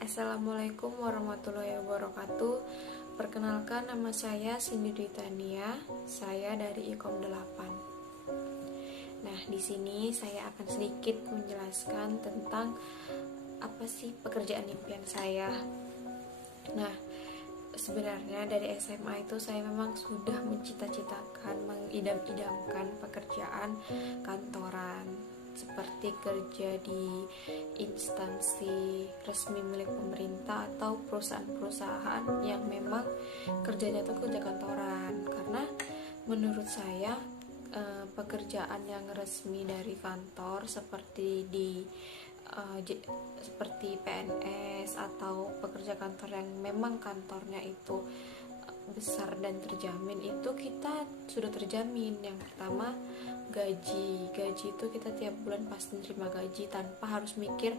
Assalamualaikum warahmatullahi wabarakatuh. Perkenalkan, nama saya Cindy Dwi Tania. Saya dari Ikom 8. Nah, di sini saya akan sedikit menjelaskan tentang apa sih pekerjaan impian saya. Nah, sebenarnya dari SMA itu saya memang sudah mencita-citakan, mengidam-idamkan pekerjaan kantoran, seperti kerja di instansi resmi milik pemerintah atau perusahaan-perusahaan yang memang kerjanya itu kerja kantoran. Karena menurut saya pekerjaan yang resmi dari kantor seperti seperti PNS atau pekerja kantor yang memang kantornya itu besar dan terjamin, itu kita sudah terjamin. Yang pertama, gaji itu kita tiap bulan pasti terima gaji tanpa harus mikir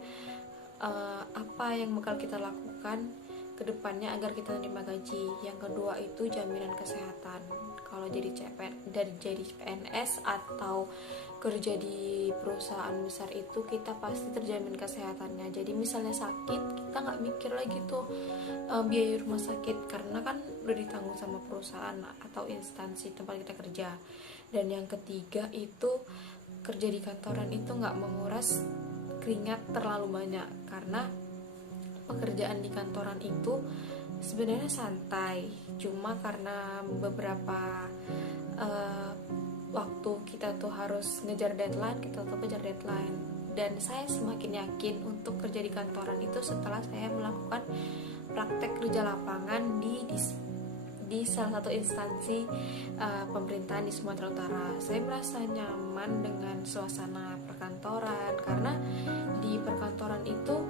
apa yang bakal kita lakukan ke depannya agar kita terima gaji. Yang kedua itu jaminan kesehatan. Kalau jadi PNS atau kerja di perusahaan besar itu kita pasti terjamin kesehatannya. Jadi misalnya sakit, kita nggak mikir lagi tuh biaya rumah sakit, karena kan udah ditanggung sama perusahaan atau instansi tempat kita kerja. Dan yang ketiga itu kerja di kantoran itu nggak menguras keringat terlalu banyak, karena pekerjaan di kantoran itu sebenarnya santai, cuma karena beberapa waktu kita tuh harus ngejar deadline, dan saya semakin yakin untuk kerja di kantoran itu setelah saya melakukan praktek kerja lapangan di salah satu instansi pemerintahan di Sumatera Utara. Saya merasa nyaman dengan suasana perkantoran, karena di perkantoran itu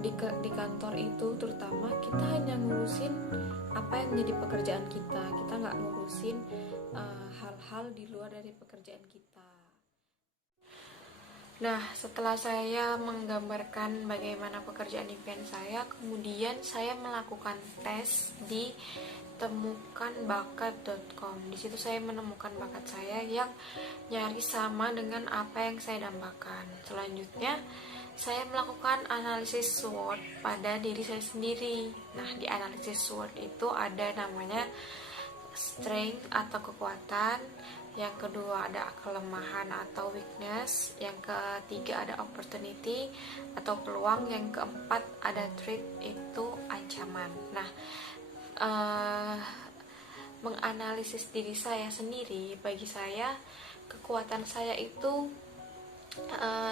di kantor itu terutama kita hanya ngurusin apa yang menjadi pekerjaan kita nggak ngurusin hal-hal di luar dari pekerjaan kita. Nah, setelah saya menggambarkan bagaimana pekerjaan impian saya, kemudian saya melakukan tes di temukanbakat.com. Di situ saya menemukan bakat saya yang nyaris sama dengan apa yang saya dambakan. Selanjutnya, saya melakukan analisis SWOT pada diri saya sendiri. Nah, di analisis SWOT itu ada namanya strength atau kekuatan, yang kedua ada kelemahan atau weakness, yang ketiga ada opportunity atau peluang, yang keempat ada threat itu ancaman. Nah, menganalisis diri saya sendiri, bagi saya kekuatan saya itu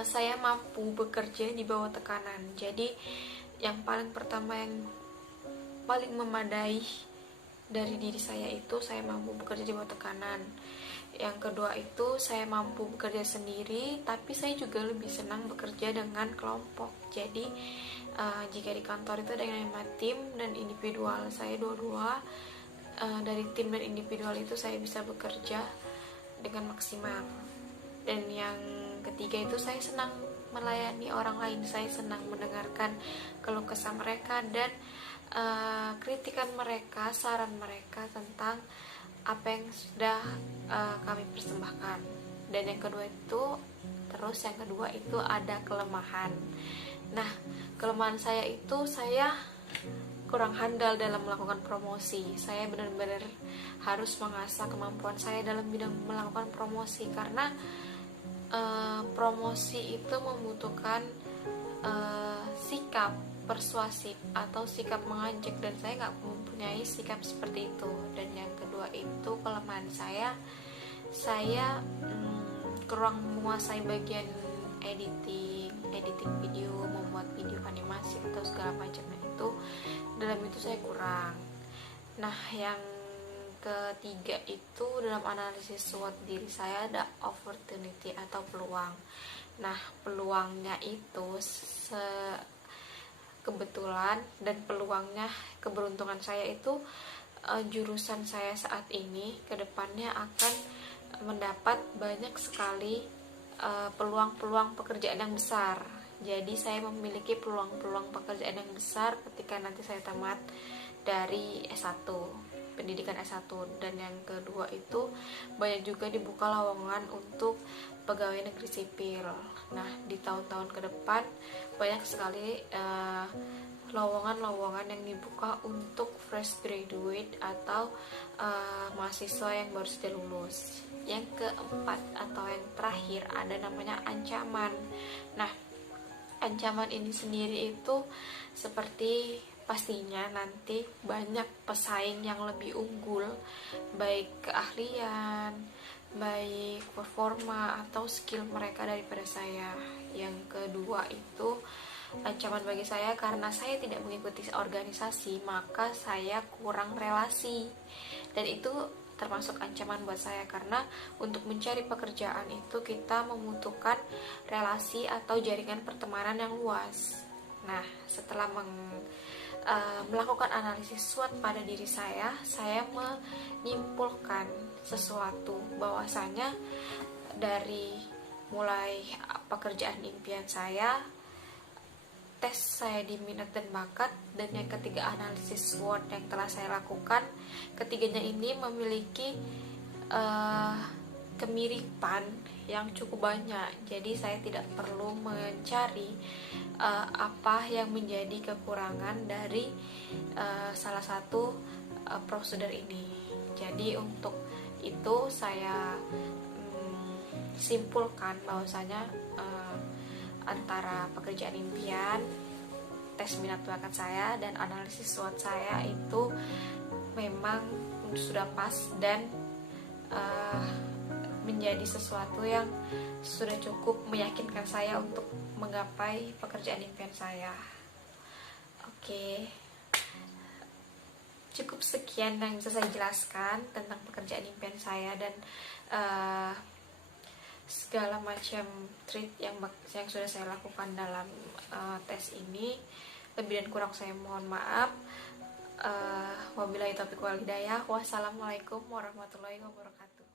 saya mampu bekerja di bawah tekanan. Jadi yang paling pertama, yang paling memadai dari diri saya itu saya mampu bekerja di bawah tekanan. Yang kedua itu saya mampu bekerja sendiri, tapi saya juga lebih senang bekerja dengan kelompok. Jadi jika di kantor itu ada yang namanya tim dan individual, saya dua-dua. Dari tim dan individual itu saya bisa bekerja dengan maksimal. Dan yang ketiga itu saya senang melayani orang lain, saya senang mendengarkan keluh kesah mereka dan kritikan mereka, saran mereka tentang apa yang sudah kami persembahkan. Dan yang kedua itu ada kelemahan. Nah, kelemahan saya itu saya kurang handal dalam melakukan promosi. Saya benar-benar harus mengasah kemampuan saya dalam bidang melakukan promosi, karena promosi itu membutuhkan sikap persuasif atau sikap mengajak, dan saya nggak mempunyai sikap seperti itu. Dan yang kedua itu kelemahan saya kurang menguasai bagian editing video, membuat video animasi atau segala macamnya itu, dalam itu saya kurang. Nah, yang ketiga itu dalam analisis SWOT diri saya ada opportunity atau peluang. Nah, peluangnya itu kebetulan, dan peluangnya keberuntungan saya itu jurusan saya saat ini kedepannya akan mendapat banyak sekali peluang-peluang pekerjaan yang besar. Jadi saya memiliki peluang-peluang pekerjaan yang besar ketika nanti saya tamat dari S1. pendidikan S1, dan yang kedua itu banyak juga dibuka lowongan untuk pegawai negeri sipil. Nah, di tahun-tahun ke depan banyak sekali lowongan-lowongan yang dibuka untuk fresh graduate atau mahasiswa yang baru saja lulus. Yang keempat atau yang terakhir ada namanya ancaman. Nah, ancaman ini sendiri itu seperti pastinya nanti banyak pesaing yang lebih unggul, baik keahlian, baik performa atau skill mereka daripada saya. Yang kedua itu ancaman bagi saya karena saya tidak mengikuti organisasi, maka saya kurang relasi, dan itu termasuk ancaman buat saya karena untuk mencari pekerjaan itu kita membutuhkan relasi atau jaringan pertemanan yang luas. Nah, setelah melakukan analisis SWOT pada diri saya menyimpulkan sesuatu bahwasanya dari mulai pekerjaan impian saya, tes saya di minat dan bakat, dan yang ketiga analisis SWOT yang telah saya lakukan. Ketiganya ini memiliki kemiripan yang cukup banyak, jadi saya tidak perlu mencari apa yang menjadi kekurangan dari salah satu prosedur ini. Jadi untuk itu saya simpulkan bahwasanya antara pekerjaan impian, tes minat bakat saya, dan analisis SWOT saya itu memang sudah pas dan menjadi sesuatu yang sudah cukup meyakinkan saya untuk menggapai pekerjaan impian saya. Oke, cukup sekian yang bisa saya jelaskan tentang pekerjaan impian saya dan segala macam treat yang sudah saya lakukan dalam tes ini. Lebih dan kurang saya mohon maaf. Wabillahi taufiq wal hidayah. Wassalamualaikum warahmatullahi wabarakatuh.